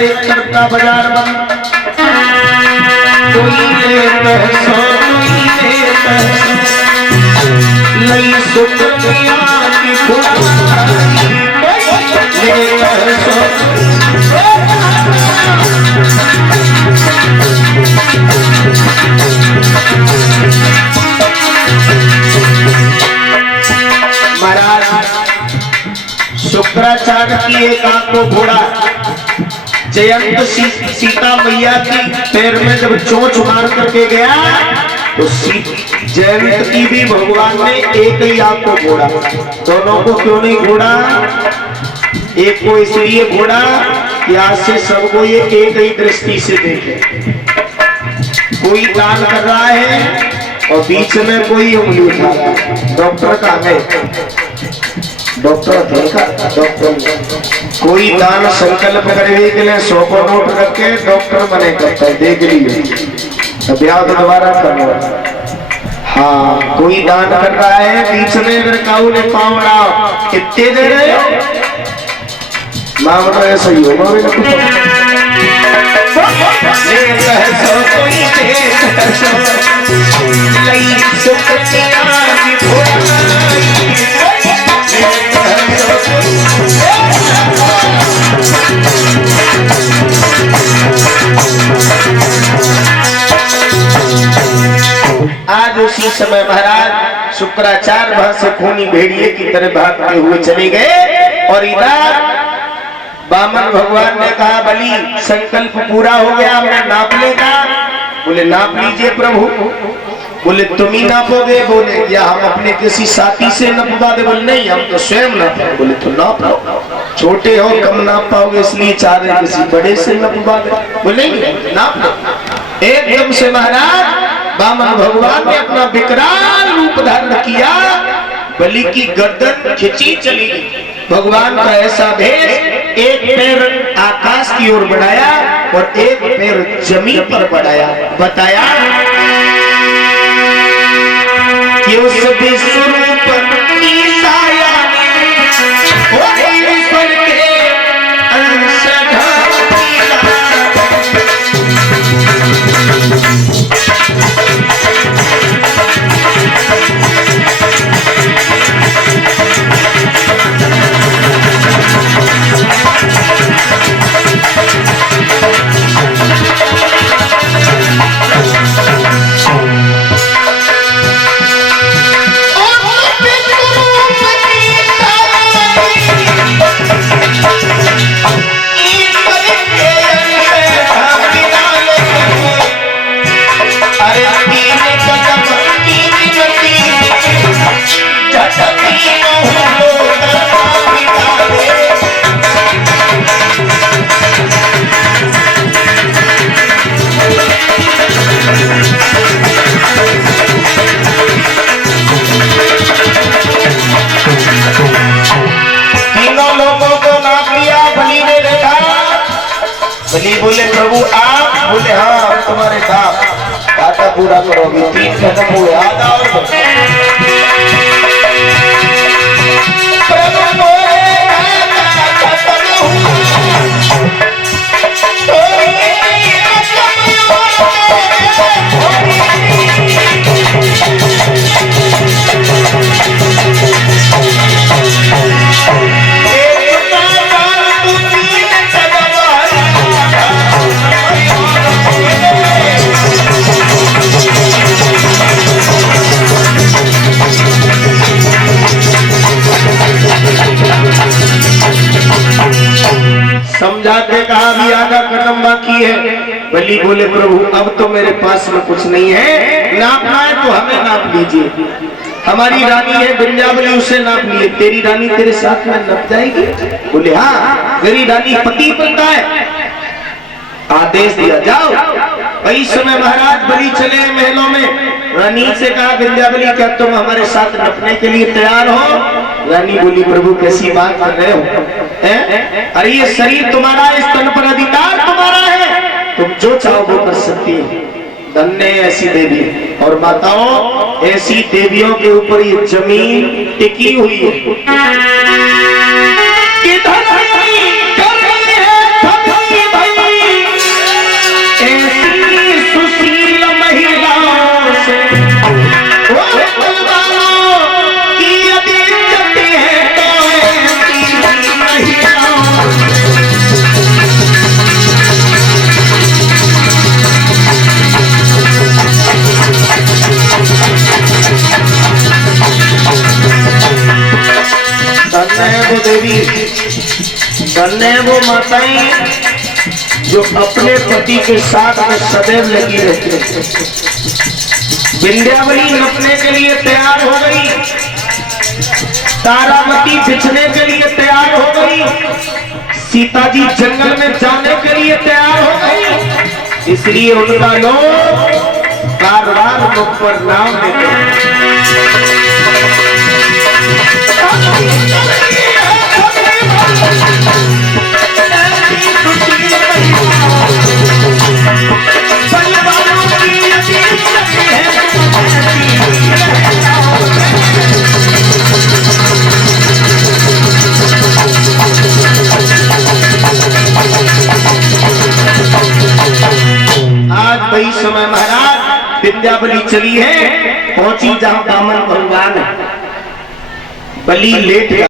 एक तरफ बाजार बंद, कोई ले पैसो कोई ले पैसो, लई सुखिया की फुलवारी ले पैसो। महाराज शुक्राचार्य की एक आंख को घोड़ा जयंत सीता मैया की पैर में जब चोंच मार करके गया तो जयंत की भी भगवान ने एक ही आंख को घोड़ा। दोनों को क्यों नहीं घोड़ा? एक को इसलिए घोड़ा कि आज से सबको ये एक ही दृष्टि से देखे। कोई दान कर रहा है और बीच में कोई उंगली उठा रहा है। डॉक्टर का है, डॉक्टर देखा, डॉक्टर कोई दान संकल्प करने के लिए 100 को नोट रख के डॉक्टर मने करता है, देख लीजिए अभ्यास दोबारा करना। हाँ, कोई दान कर रहा है, बीच में अगर काऊ ने पावड़ा कितने दे रहे हो मामला ऐसा ही होगा। आज उसी समय महाराज शुक्राचार्य वहां से खूनी भेड़िए की तरह भागते हुए चले गए और इधर वामन भगवान ने कहा बलि संकल्प पूरा हो गया, मैं नाप लेगा। बोले नाप लीजिए प्रभु। बोले तुम ही नापोगे? बोले या हम अपने किसी साथी से नपवा दे? बोले नहीं, हम तो स्वयं नाप। बोले तो नाप लो, छोटे हो कम नाप पाओगे इसलिए चाह रहे किसी बड़े से नपवा दे। बोले नहीं, नाप लो। एकदम से महाराज वामन भगवान ने अपना विकराल रूप धारण किया, बलि की गर्दन खिंची चली गई। भगवान का ऐसा भेष, एक पैर आकाश की ओर बढ़ाया और एक पैर जमीन पर बढ़ाया। बताया कि उस विश्वरूप की साया ईश्वर के अंशधारी। बलि बोले प्रभु आप? बोले हाँ, तुम्हारे बाप बात पूरा करोगे। 3 कदम हुए, आधा और समझाते कहा भी आधा कदम बाकी है। बलि बोले प्रभु अब तो मेरे पास में कुछ नहीं है, नापना है तो हमें नाप लीजिए। हमारी रानी है विंध्यावली, उसे नाप लिए। तेरी रानी तेरे साथ में नप जाएगी? बोले हाँ, मेरी रानी पति बनता है। आदेश दिया जाओ। वही समय महाराज बलि चले महलों में। रानी से कहा विंध्यावली क्या तुम हमारे साथ नपने के लिए तैयार हो? रानी बोली प्रभु कैसी बात कर रहे हो? अरे ये शरीर तुम्हारा, इस तन पर अधिकार तुम्हारा है, तुम जो चाहो वो कर सकती है। धन्य ऐसी देवी और माताओं, ऐसी देवियों के ऊपर ये जमीन टिकी हुई है। धन्य है वो देवी, धन्य है वो माताएं जो अपने पति के साथ में सदैव लगी रहती है। विंध्यावली नपने के लिए तैयार हो गई, तारावती बिछने के लिए तैयार हो गई, सीता जी जंगल में जाने के लिए तैयार हो गई। इसलिए उनका लोग बार बार मुख पर नाम लेते हैं। आज वही समय महाराज विंध्यावली चली है, पहुंची जहां बामन भगवान बलि लेट